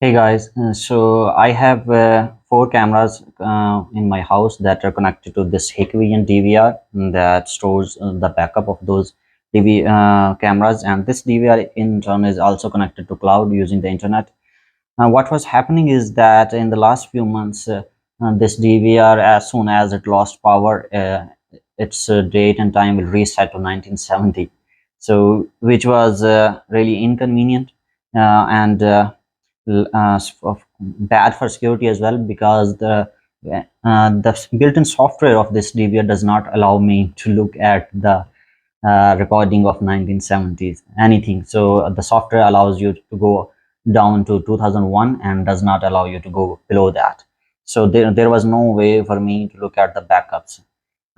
Hey guys, so I have four cameras in my house that are connected to this HikVision DVR that stores the backup of those cameras, and this DVR in turn is also connected to cloud using the internet. What was happening is that in the last few months, this DVR, as soon as it lost power, its date and time will reset to 1970. So, which was really inconvenient and bad for security as well, because the built-in software of this DVR does not allow me to look at the recording of 1970s anything. So the software allows you to go down to 2001 and does not allow you to go below that. So there was no way for me to look at the backups.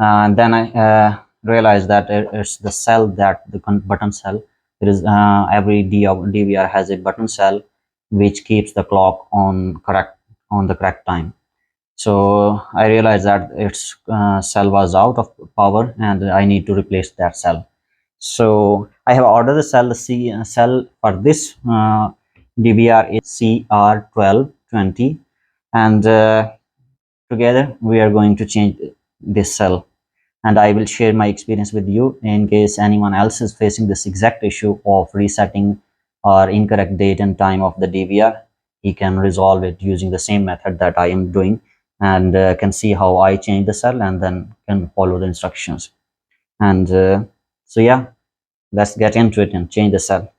And then I realized that it's the cell, that the button cell. It is every DVR has a button cell which keeps the clock on the correct time. So I realized that its cell was out of power and I need to replace that cell. So I have ordered the cell for this DVR is CR1220, and together we are going to change this cell. And I will share my experience with you in case anyone else is facing this exact issue of resetting or incorrect date and time of the DVR. He can resolve it using the same method that I am doing, and can see how I change the cell and then can follow the instructions. And so yeah, let's get into it and change the cell.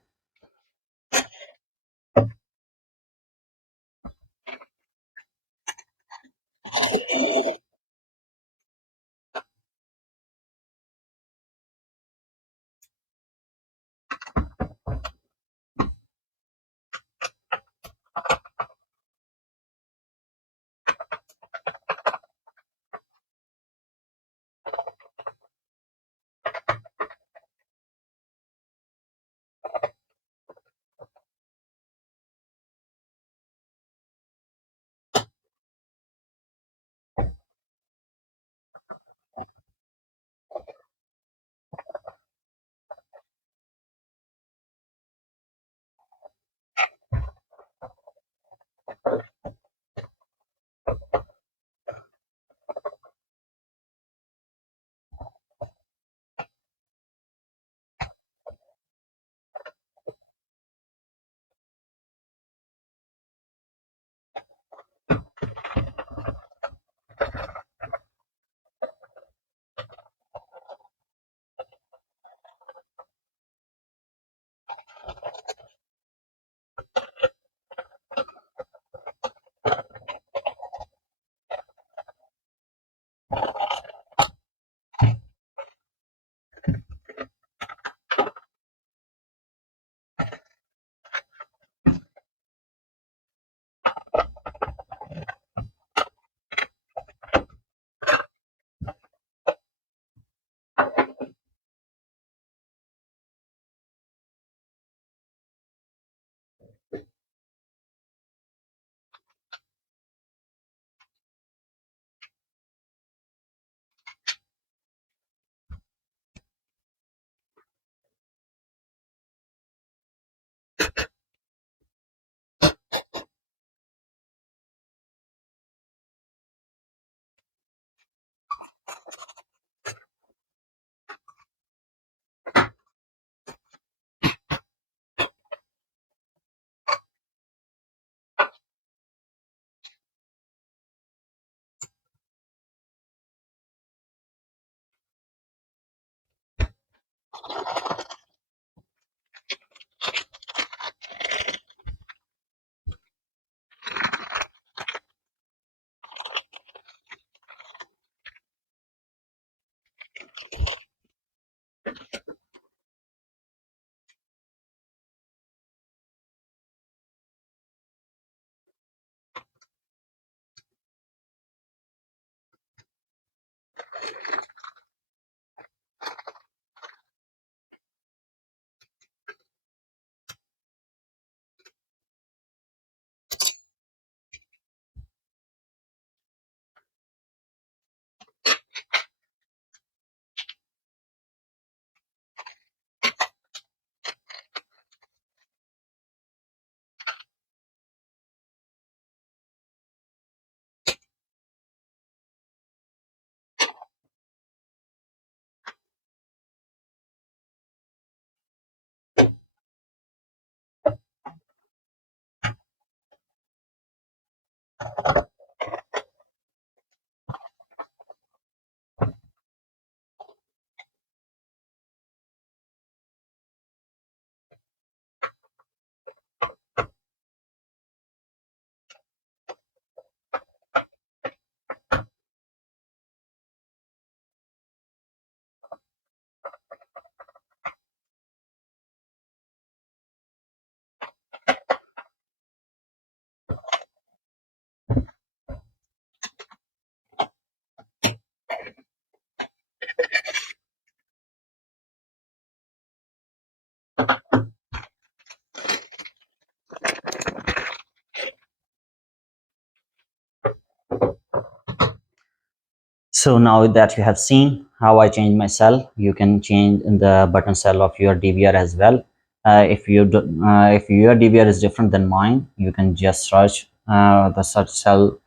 So now that you have seen how I change my cell, you can change the button cell of your DVR as well. If your DVR is different than mine, you can just search the search cell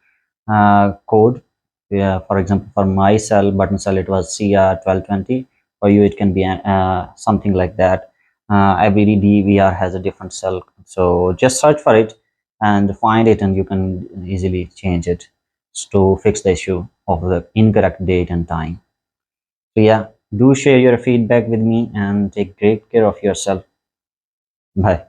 code. Yeah, for example, for my cell button cell, it was CR1220. For you, it can be something like that. Every DVR has a different cell, so just search for it and find it, and you can easily change it to fix the issue of the incorrect date and time. So yeah, do share your feedback with me and take great care of yourself. Bye.